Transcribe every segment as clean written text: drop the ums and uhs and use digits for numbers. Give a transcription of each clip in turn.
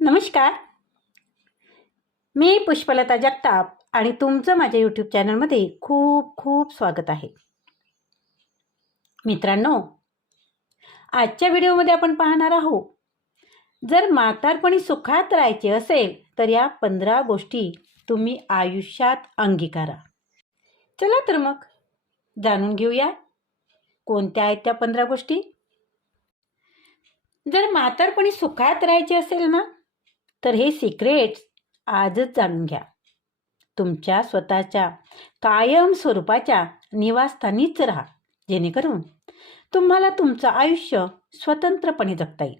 नमस्कार. मी पुष्पलता जगताप आणि तुमचं माझ्या यूट्यूब चॅनलमध्ये खूप खूप स्वागत आहे. मित्रांनो, आजच्या व्हिडिओमध्ये आपण पाहणार आहोत, जर म्हातारपणी सुखात राहायचे असेल तर या 15 गोष्टी तुम्ही आयुष्यात अंगीकारा. चला तर मग जाणून घेऊया कोणत्या आहेत त्या 15 गोष्टी. जर म्हातारपणी सुखात राहायचे असेल ना, तर हे सिक्रेट्स आजच जाणून घ्या. तुमच्या स्वतःच्या कायम स्वरूपाच्या निवासस्थानीच राहा, जेणेकरून तुम्हाला तुमचं आयुष्य स्वतंत्रपणे जगता येईल.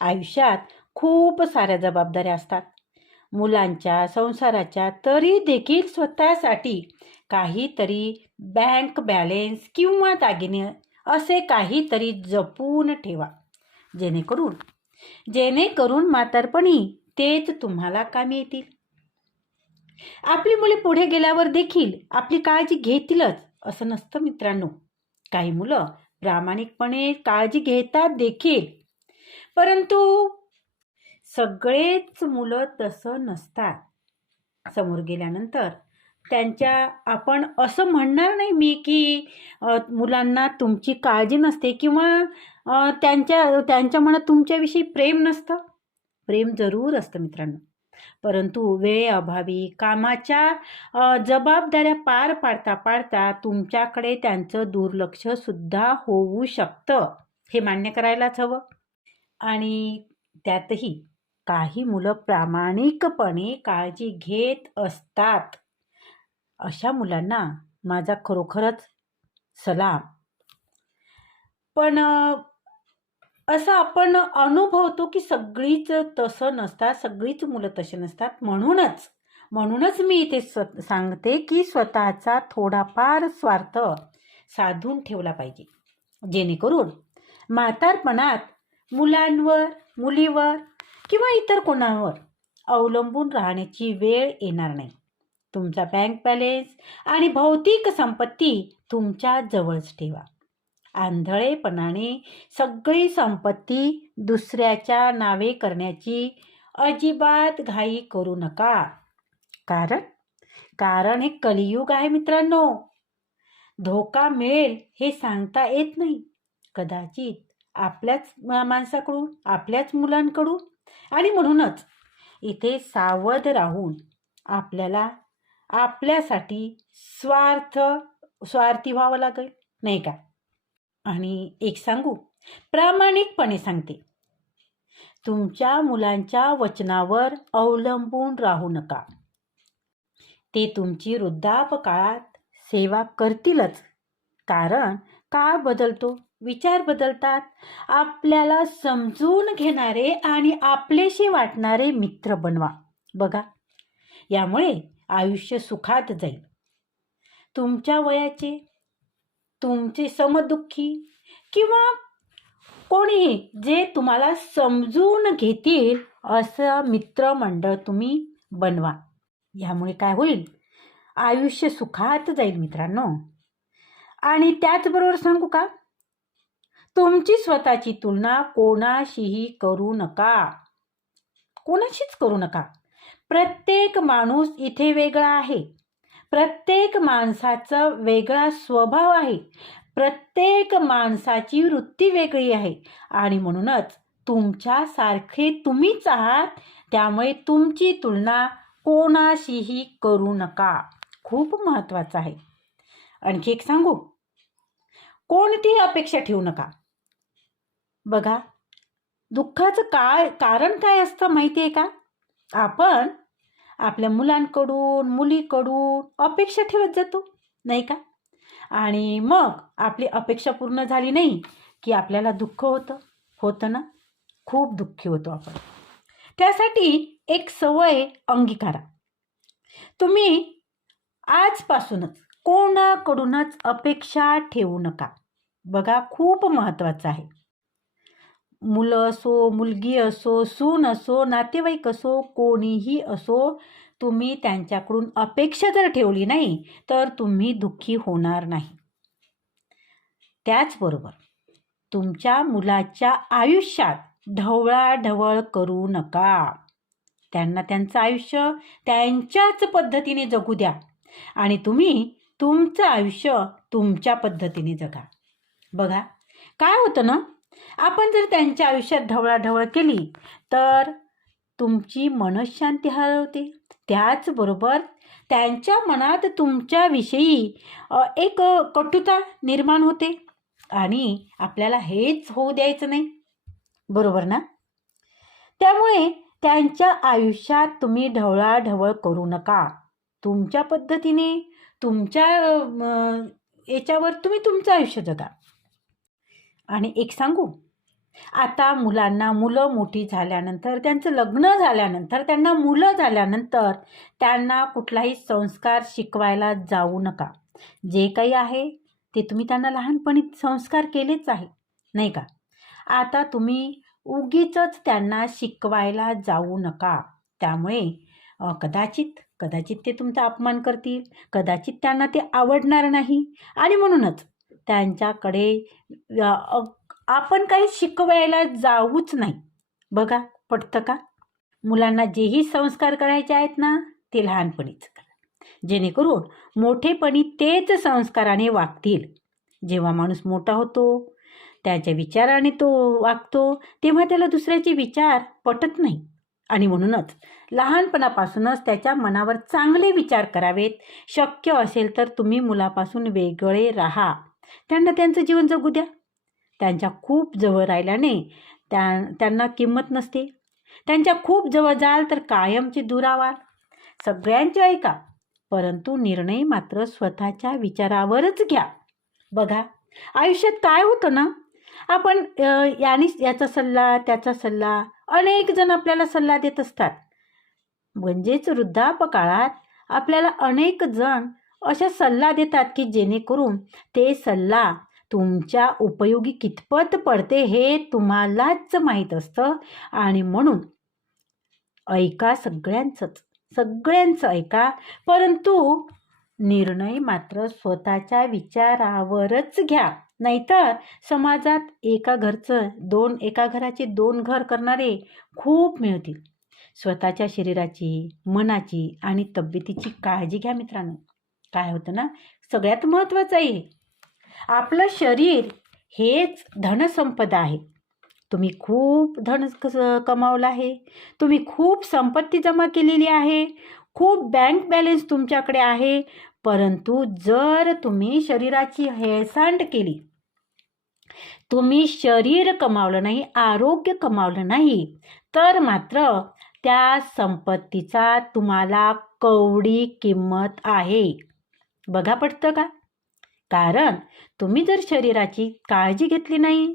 आयुष्यात खूप साऱ्या जबाबदाऱ्या असतात, मुलांच्या, संसाराच्या, तरी देखील स्वतःसाठी काहीतरी बँक बॅलेन्स किंवा दागिने असे काहीतरी जपून ठेवा, जेणेकरून म्हातारपणी तेच तुम्हाला कामी येतील. आपली मुले पुढे गेल्यावर देखील आपली काळजी घेतीलच असं नसतं मित्रांनो. काही मुलं प्रामाणिकपणे काळजी घेतात देखील, परंतु सगळेच मुलं तसं नसतात. समोर गेल्यानंतर आपण असं म्हणणार नाही मी की मुलांना तुमची काळजी नसते किंवा त्यांच्या मनात तुमच्याविषयी प्रेम नसतं. प्रेम जरूर असतं मित्रांनो, परंतु वेळेअभावी कामाच्या जबाबदाऱ्या पार पाडता पाडता तुमच्याकडे त्यांचं दुर्लक्षसुद्धा होऊ शकतं, हे मान्य करायलाच हवं. आणि त्यातही काही मुलं प्रामाणिकपणे काळजी घेत असतात. अशा मुलांना माझा खरोखरच सलाम. पण असं आपण अनुभवतो की सगळीच तसं नसतात, सगळीच मुलं तसे नसतात. म्हणूनच मी इथे सांगते की स्वतःचा थोडाफार स्वार्थ साधून ठेवला पाहिजे, जेणेकरून म्हातारपणात मुलांवर, मुलीवर किंवा इतर कोणावर अवलंबून राहण्याची वेळ येणार नाही. तुमचा बँक बॅलेन्स आणि भौतिक संपत्ती तुमच्या जवळच ठेवा. आंधळेपणाने सगळी संपत्ती दुसऱ्याच्या नावे करण्याची अजिबात घाई करू नका. कारण हे कलियुग आहे मित्रांनो. धोका मिळेल हे सांगता येत नाही. कदाचित आपल्याच माणसाकडून, आपल्याच मुलांकडून. आणि म्हणूनच इथे सावध राहून आपल्याला आपल्यासाठी स्वार्थी व्हावं लागेल, नाही का? आणि एक सांगू, प्रामाणिकपणे सांगते, तुमच्या मुलांच्या वचनावर अवलंबून राहू नका. ते तुमची वृद्धापकाळात सेवा करतीलच. कारण काळ बदलतो, विचार बदलतात. आपल्याला समजून घेणारे आणि आपलेशी वाटणारे मित्र बनवा. बघा, यामुळे आयुष्य सुखात जाईल. तुमच्या वयाचे, तुमचे समदुःखी किंवा कोणीही जे तुम्हाला समजून घेतील असं मित्रमंडळ तुम्ही बनवा. यामुळे काय होईल, आयुष्य सुखात जाईल मित्रांनो. आणि त्याचबरोबर सांगू का, तुमची स्वतःची तुलना कोणाशीच करू नका. प्रत्येक माणूस इथे वेगळा आहे. प्रत्येक माणसाचा वेगळा स्वभाव आहे. प्रत्येक माणसाची वृत्ती वेगळी आहे. आणि म्हणूनच तुमच्यासारखे तुम्हीच आहात. त्यामुळे तुमची तुलना कोणाशीही करू नका. खूप महत्त्वाचं आहे. आणखी एक सांगू, कोणतीही अपेक्षा ठेवू नका. बघा, दुःखाचं कारण काय असतं माहिती आहे का? आपण आपल्या मुलांकडून, मुलीकडून अपेक्षा ठेवत जातो, नाही का? आणि मग आपली अपेक्षा पूर्ण झाली नाही की आपल्याला दुःख होतं ना, खूप दुःखी होतो आपण. त्यासाठी एक सवय अंगीकारा. तुम्ही आजपासूनच कोणाकडूनच अपेक्षा ठेवू नका. बघा, खूप महत्त्वाचं आहे. मुलं असो, मुलगी असो, सून असो, नातेवाईक असो, कोणीही असो, तुम्ही त्यांच्याकडून अपेक्षा जर ठेवली नाही तर तुम्ही दुःखी होणार नाही. त्याचबरोबर तुमच्या मुलाच्या आयुष्यात ढवळाढवळ करू नका. त्यांना त्यांचं आयुष्य त्यांच्याच पद्धतीने जगू द्या आणि तुम्ही तुमचं आयुष्य तुमच्या पद्धतीने जगा. बघा काय होतं ना, आपण जर त्यांच्या आयुष्यात ढवळाढवळ केली तर तुमची मनःशांती हरवते. त्याचबरोबर त्यांच्या मनात तुमच्याविषयी एक कटुता निर्माण होते आणि आपल्याला हेच होऊ द्यायचं नाही. बरोबर ना? त्यामुळे त्यांच्या आयुष्यात तुम्ही ढवळाढवळ करू नका. तुमच्या पद्धतीने तुमच्या याच्यावर तुम्ही तुमचं आयुष्य जगा. आणि एक सांगू, आता मुलं मोठी झाल्यानंतर, त्यांचं लग्न झाल्यानंतर, त्यांना मुलं झाल्यानंतर त्यांना कुठलाही संस्कार शिकवायला जाऊ नका. जे काही आहे ते तुम्ही त्यांना लहानपणी संस्कार केलेच आहे, नाही का? आता तुम्ही उगीचच त्यांना शिकवायला जाऊ नका. त्यामुळे कदाचित ते तुमचा अपमान करतील, कदाचित त्यांना ते आवडणार नाही आणि म्हणूनच त्यांच्याकडे आपण काही शिकवायला जाऊच नाही. बघा पटतं का? मुलांना जेही संस्कार करायचे आहेत ना, ते लहानपणीच करा, जेणेकरून मोठेपणी तेच संस्काराने वागतील. जेव्हा माणूस मोठा होतो, त्याच्या विचाराने तो वागतो, तेव्हा त्याला दुसऱ्याचे विचार पटत नाही आणि म्हणूनच लहानपणापासूनच त्याच्या मनावर चांगले विचार करावेत. शक्य असेल तर तुम्ही मुलापासून वेगळे राहा, त्यांना त्यांचं जीवन जगू द्या. त्यांच्या खूप जवळ राहिल्याने त्यांना किंमत नसते. त्यांच्या खूप जवळ जाल तर कायमची दुरावाल. सगळ्यांचे ऐका, परंतु निर्णय मात्र स्वतःच्या विचारावरच घ्या. बघा आयुष्यात काय होतं ना, आपण याचा सल्ला त्याचा सल्ला, अनेक जण आपल्याला सल्ला देत असतात. म्हणजेच वृद्धापकाळात आपल्याला अनेक जण अशा सल्ला देतात की जेणेकरून ते सल्ला तुमच्या उपयोगी कितपत पडते हे तुम्हालाच माहीत असतं आणि म्हणून ऐका, सगळ्यांचं ऐका, परंतु निर्णय मात्र स्वतःच्या विचारावरच घ्या. नाहीतर समाजात एका घराचे दोन घर करणारे खूप मिळतील. स्वतःच्या शरीराची, मनाची आणि तब्येतीची काळजी घ्या मित्रांनो. काय होतं ना, सगळ्यात महत्त्वाचं आहे, आपलं शरीर हेच धनसंपदा आहे. तुम्ही खूप धन कमावलं आहे, तुम्ही खूप संपत्ती जमा केलेली आहे, खूप बँक बॅलन्स तुमच्याकडे आहे, परंतु जर तुम्ही शरीराची हेळसांड केली, तुम्ही शरीर कमावलं नाही, आरोग्य कमावलं नाही, तर मात्र त्या संपत्तीचा तुम्हाला कवडी किंमत आहे. बघा पटतं का? कारण तुम्ही जर शरीराची काळजी घेतली नाही,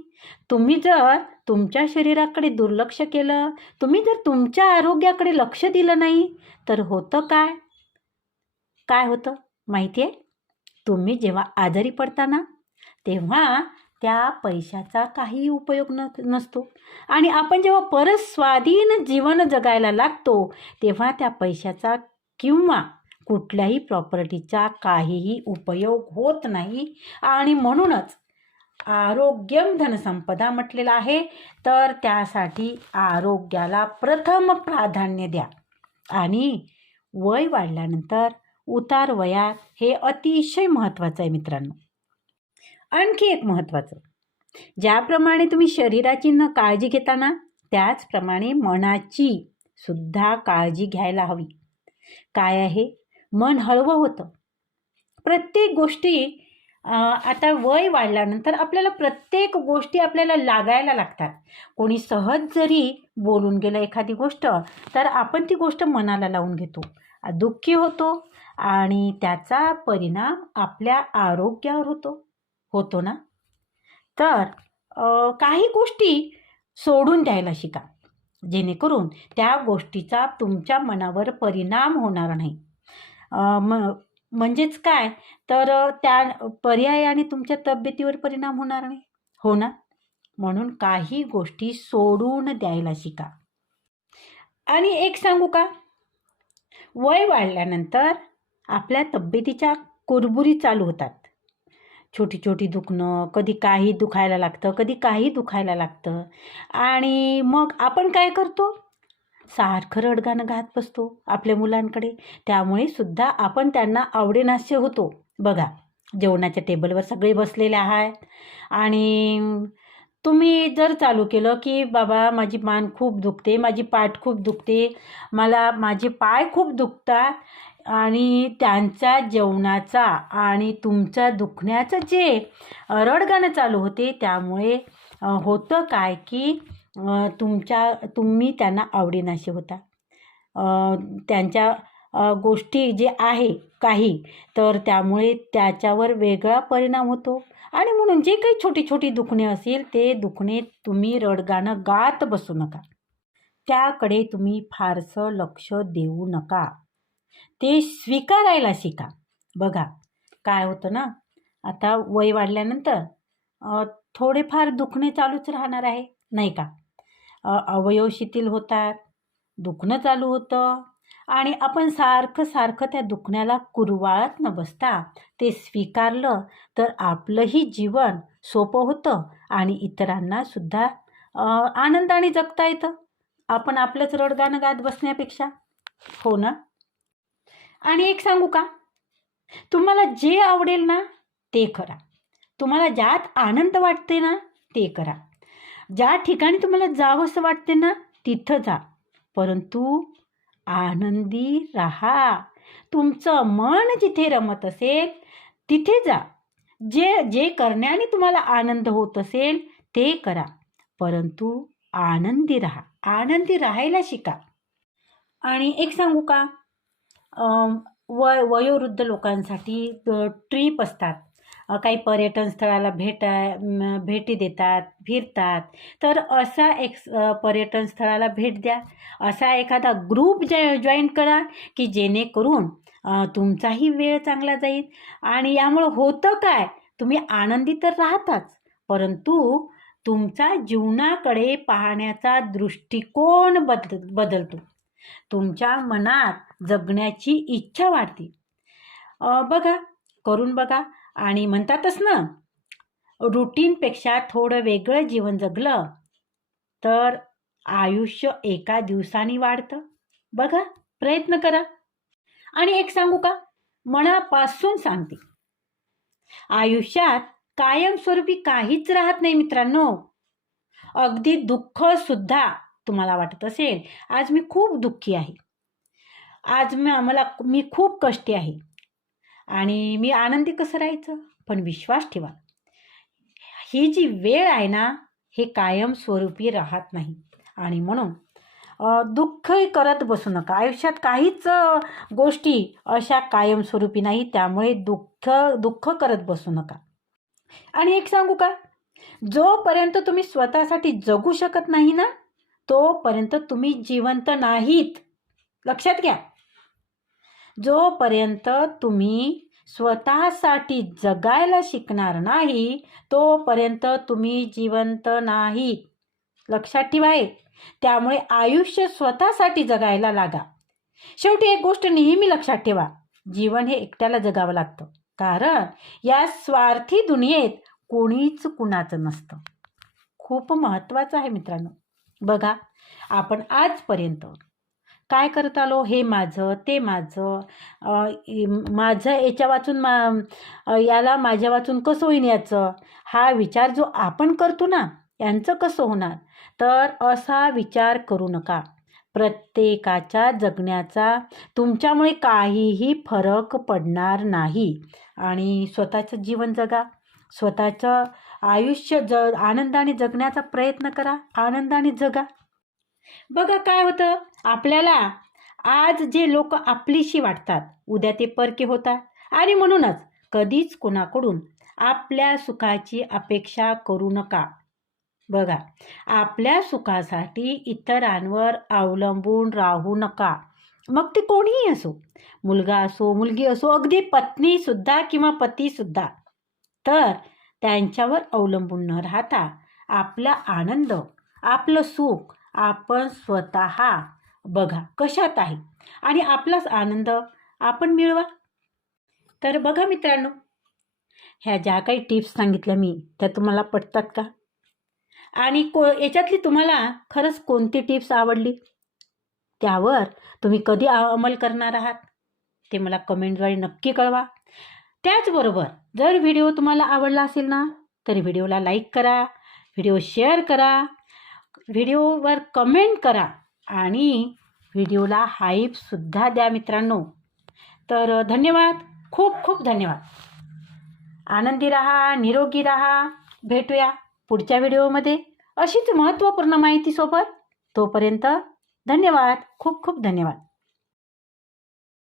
तुम्ही जर तुमच्या शरीराकडे दुर्लक्ष केलं, तुम्ही जर तुमच्या आरोग्याकडे लक्ष दिलं नाही, तर होतं काय? काय होतं माहिती आहे? तुम्ही जेव्हा आजारी पडता ना, तेव्हा त्या पैशाचा काही उपयोग नसतो आणि आपण जेव्हा परत स्वाधीन जीवन जगायला लागतो, तेव्हा त्या पैशाचा किंवा कुठल्याही प्रॉपर्टीचा काहीही उपयोग होत नाही आणि म्हणूनच आरोग्यम धनसंपदा म्हटलेलं आहे. तर त्यासाठी आरोग्याला प्रथम प्राधान्य द्या आणि वय वाढल्यानंतर उतार वयात हे अतिशय महत्त्वाचं आहे मित्रांनो. आणखी एक महत्त्वाचं, ज्याप्रमाणे तुम्ही शरीराची काळजी घेता ना, त्याचप्रमाणे मनाची सुद्धा काळजी घ्यायला हवी. काय आहे, मन हळवं होतं. प्रत्येक गोष्टी आता वय वाढल्यानंतर आपल्याला प्रत्येक गोष्टी आपल्याला लागायला लागतात. कोणी सहज जरी बोलून गेलं एखादी गोष्ट, तर आपण ती गोष्ट मनाला लावून घेतो, दुःखी होतो आणि त्याचा परिणाम आपल्या आरोग्यावर होतो ना. तर काही गोष्टी सोडून द्यायला शिका, जेणेकरून त्या गोष्टीचा तुमच्या मनावर परिणाम होणार नाही. म्हणजेच काय, तर त्या पर्यायाने तुमच्या तब्येतीवर परिणाम होणार नाही, हो ना. म्हणून काही गोष्टी सोडून द्यायला शिका. आणि एक सांगू का, वय वाढल्यानंतर आपल्या तब्येतीच्या कुरबुरी चालू होतात. छोटी छोटी दुखणं, कधी काही दुखायला लागतं, कधी काही दुखायला लागतं. आणि मग आपण काय करतो, सारखं रडगाणं गात बसतो आपल्या मुलांकडे. त्यामुळे सुद्धा आपण त्यांना आवडेनासे होतो. बघा, जेवणाच्या टेबलवर सगळे बसलेले आहात आणि तुम्ही जर चालू केलं की बाबा माझी मान खूप दुखते, माझी पाठ खूप दुखते, माझे पाय खूप दुखतात, आणि त्यांचा जेवणाचा आणि तुमच्या दुखण्याचं जे रडगाणं चालू होते, त्यामुळे होतं काय की तुम्ही त्यांना आवडेनासे होता. त्यांच्या गोष्टी जे आहे काही, तर त्यामुळे त्याच्यावर वेगळा परिणाम होतो. आणि म्हणून जे काही छोटी छोटी दुखणे असेल, ते दुखणे तुम्ही रडगाणं गात बसू नका. त्याकडे तुम्ही फारसं लक्ष देऊ नका. ते स्वीकारायला शिका. बघा, काय होतं ना, आता वय वाढल्यानंतर थोडेफार दुखणे चालूच राहणार आहे, नाही का? अवयव शिथिल होतात, दुखणं चालू होतं, आणि आपण सारखं सारखं त्या दुखण्याला कुरवाळत न बसता ते स्वीकारलं तर आपलंही जीवन सोपं होतं आणि इतरांना सुद्धा आनंदाने जगता येतं, आपण आपलंच रडगाणं गात बसण्यापेक्षा. हो ना? आणि एक सांगू का, तुम्हाला जे आवडेल ना ते करा. तुम्हाला ज्यात आनंद वाटते ना ते करा. ज्या ठिकाणी तुम्हाला जावंसं वाटते ना तिथं जा, परंतु आनंदी राहा. तुमचं मन जिथे रमत असेल तिथे जा. जे जे करण्याने तुम्हाला आनंद होत असेल ते करा, परंतु आनंदी राहा. आनंदी राहायला शिका. आणि एक सांगू का, वयोवृद्ध लोकांसाठी ट्रीप असतात. काही पर्यटन स्थळाला भेटी देतात, फिरतात. तर असा एक पर्यटन स्थळाला भेट द्या. असा एखादा ग्रुप जॉईन करा की जेणेकरून तुमचाही वेळ चांगला जाईल. आणि यामुळं होतं काय, तुम्ही आनंदी तर राहताच, परंतु तुमचा जीवनाकडे पाहण्याचा दृष्टिकोन बदलतो. तुमच्या मनात जगण्याची इच्छा वाढते. बघा, करून बघा. आणि म्हणतातच ना, रुटीनपेक्षा थोडं वेगळं जीवन जगलं तर आयुष्य एका दिवसाने वाढतं. बघा, प्रयत्न करा. आणि एक सांगू का, मनापासून सांगते, आयुष्यात कायमस्वरूपी काहीच राहत नाही मित्रांनो. अगदी दुःख सुद्धा तुम्हाला वाटत असेल, आज मी खूप दुःखी आहे, आज मी खूप कष्टी आहे आणि मी आनंदी कसं राहायचं. पण विश्वास ठेवा, ही जी वेळ आहे ना, हे कायमस्वरूपी राहत नाही. आणि म्हणून दुःख करत बसू नका. आयुष्यात काहीच गोष्टी अशा कायमस्वरूपी नाही, त्यामुळे दुःख करत बसू नका. आणि एक सांगू का, जोपर्यंत तुम्ही स्वतःसाठी जगू शकत नाही ना, तोपर्यंत तुम्ही जिवंत नाहीत. लक्षात घ्या. जोपर्यंत तुम्ही स्वतःसाठी जगायला शिकणार नाही, तोपर्यंत तुम्ही जिवंत नाही. लक्षात ठेवा. त्यामुळे आयुष्य स्वतःसाठी जगायला लागा. शेवटी एक गोष्ट नेहमी लक्षात ठेवा, जीवन हे एकट्याला जगावं लागतं, कारण या स्वार्थी दुनियेत कोणीच कुणाचं नसतं. खूप महत्त्वाचं आहे मित्रांनो. बघा, आपण आजपर्यंत काय करत आलो, हे माझं, ते माझं, माझं याच्या वाचून याला माझ्या वाचून कसं होईन याचं, हा विचार जो आपण करतो ना, यांचं कसं होणार. तर असा विचार करू नका. प्रत्येकाच्या जगण्याचा तुमच्यामुळे काहीही फरक पडणार नाही. आणि स्वतःचं जीवन जगा, स्वतःचं आयुष्य आनंदाने जगण्याचा प्रयत्न करा, आनंदाने जगा. बघा, काय होतं, आपल्याला आज जे लोक आपलीशी वाटतात, उद्या ते परके होतात. आणि म्हणूनच कधीच कोणाकडून आपल्या सुखाची अपेक्षा करू नका. बघा, आपल्या सुखासाठी इतरांवर अवलंबून राहू नका. मग ते कोणीही असो, मुलगा असो, मुलगी असो, अगदी पत्नीसुद्धा किंवा पतीसुद्धा. तर त्यांच्यावर अवलंबून न राहता आपला आनंद, आपलं सुख आपण स्वतः बघा कशात आहे, आणि आपलाच आनंद आपण मिळवा. तर बघा मित्रांनो, ह्या ज्या काही टिप्स सांगितल्या मी त्या तुम्हाला पटतात का? आणि याच्यातली तुम्हाला खरंच कोणती टिप्स आवडली? त्यावर तुम्ही कधी अंमल करणार आहात ते मला कमेंटद्वारे नक्की कळवा. त्याचबरोबर जर व्हिडिओ तुम्हाला आवडला असेल ना, तर व्हिडिओला लाईक करा, व्हिडिओ शेअर करा, व्हिडिओवर कमेंट करा आणि व्हिडिओला हाईपसुद्धा द्या मित्रांनो. तर धन्यवाद, खूप खूप धन्यवाद. आनंदी राहा, निरोगी राहा. भेटूया पुढच्या व्हिडिओमध्ये अशीच महत्त्वपूर्ण माहितीसोबत. तोपर्यंत धन्यवाद, खूप खूप धन्यवाद.